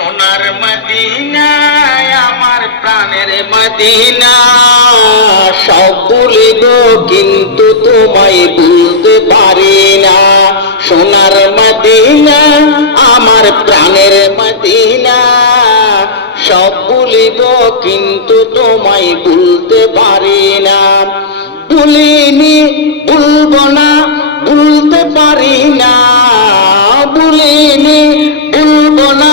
সোনার মদিনায় আমার প্রাণের মদিনা, সব ভুলিব কিন্তু তোমায় ভুলতে পারি না। সোনার মদিনা আমার প্রাণের মদিনা, সব ভুলিব কিন্তু তোমায় ভুলতে পারি না। ভুলিনি ভুলবো না, ভুলতে পারি না। ভুলিনি ভুলবো না,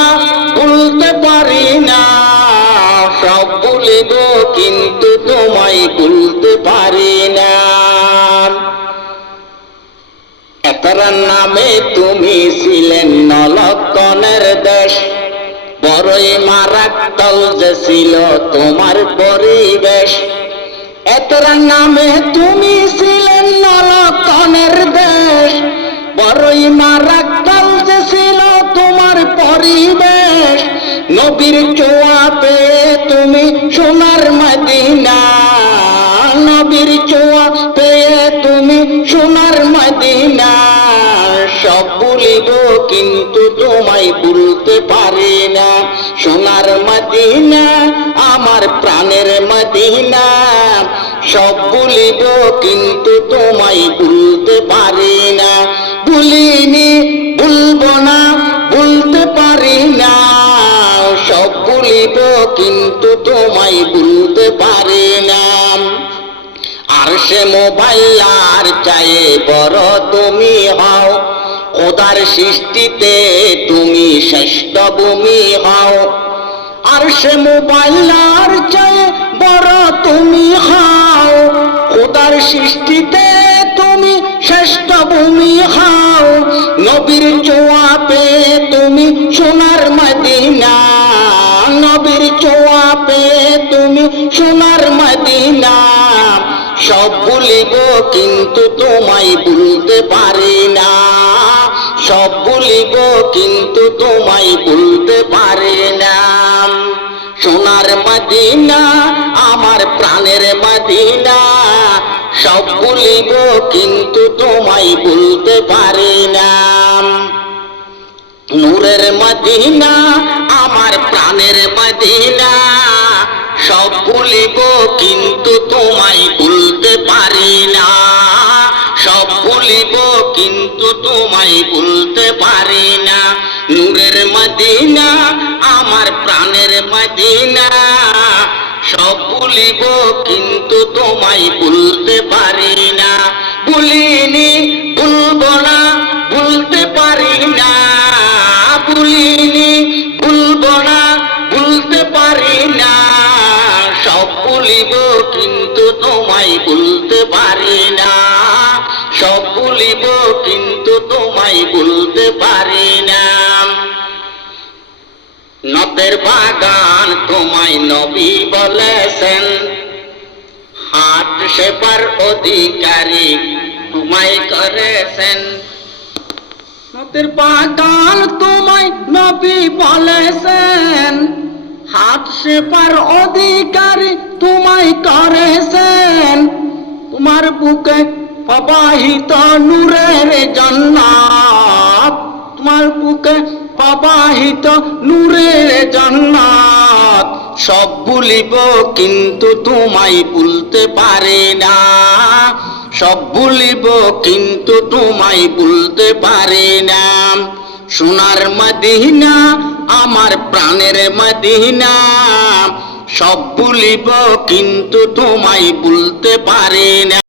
ভুলতে পারি না। সব ভুলিব কিন্তু তোমায় ভুলতে পারি না। এতর নামে তুমি ছিলেন নলক্ষণের দেশ, বড়ই মারাত্মক যে ছিল তোমার পরিবেশ। এতর নামে তুমি ছিলেন নলক্ষণের দেশ, বড়ই মারাত্মক যে ছিল তোমার পরিবেশ। নবীর ছোঁয়া পেয়ে তুমি সোনার মদিনা, নবীর ছোঁয়া পেয়ে তুমি সোনার মদিনা। সব ভুলিব কিন্তু তোমায় ভুলতে পারি না। সোনার মদিনা আমার প্রাণের মদিনা, সব ভুলিব কিন্তু তোমায় ভুলতে পারি না। ভুলিনি ভুলবো না, ভুলতে পারি না। সব ভুলিব কিন্তু তোমায় ভুলতে পারি না। আরশে মোবাইলার চায়ে বড় তুমি হও, খোদার সৃষ্টিতে তুমি শ্রেষ্ঠ ভূমি হও। আরশে মোবাইলার চায়ে বড় তুমি হও, খোদার সৃষ্টিতে তুমি শ্রেষ্ঠ ভূমি হও। নবীর ছোঁয়া পেয়ে তুমি সোনার মদিনা, নবীর ছোঁয়া পেয়ে তুমি সোনার মদিনা। সব ভুলিব কিন্তু তোমায় ভুলতে পারি না। সব ভুলিব কিন্তু তোমায় ভুলতে পারি না। সোনার মদিনা আমার প্রাণের মদিনা, সব ভুলিব কিন্তু তোমায় ভুলতে পারি না। নূরের মদিনা আমার প্রাণের মদিনা, সব ভুলিব কিন্তু তোমায় ভুলতে পারি না। সব ভুলিব কিন্তু তোমায় ভুলতে পারি না। নূরের মদিনা আমার প্রাণের মদিনা, সব ভুলিব কিন্তু তোমায় ভুলতে পারি না। ভুলিনি ভুলবো না, ভুলতে পারি না। ভুলিনি ভুলবো না, ভুলতে পারি না। সব ভুলিব কিন্তু তোমায় ভুলতে পারি না। সব ভুলিব কিন্তু তোমায় ভুলতে পারি না। নদের বাগান তোমায় নবী বলেছেন, হাট সেবার অধিকারী তোমায় করেছেন। নদের বাগান তোমায় নবী বলেছেন, হাট সেবার অধিকারী তোমায় করেছেন। তোমার বুকে প্রবাহিত নূরের জান্নাত, তোমার বুকে প্রবাহিত নূরের জান্নাত। সব ভুলিব কিন্তু তোমায় ভুলতে পারি না। সব ভুলিব কিন্তু তোমায় ভুলতে পারি না। সোনার মদিনা আমার প্রাণের মদিনা, সব ভুলিব কিন্তু তোমায় ভুলতে পারি না।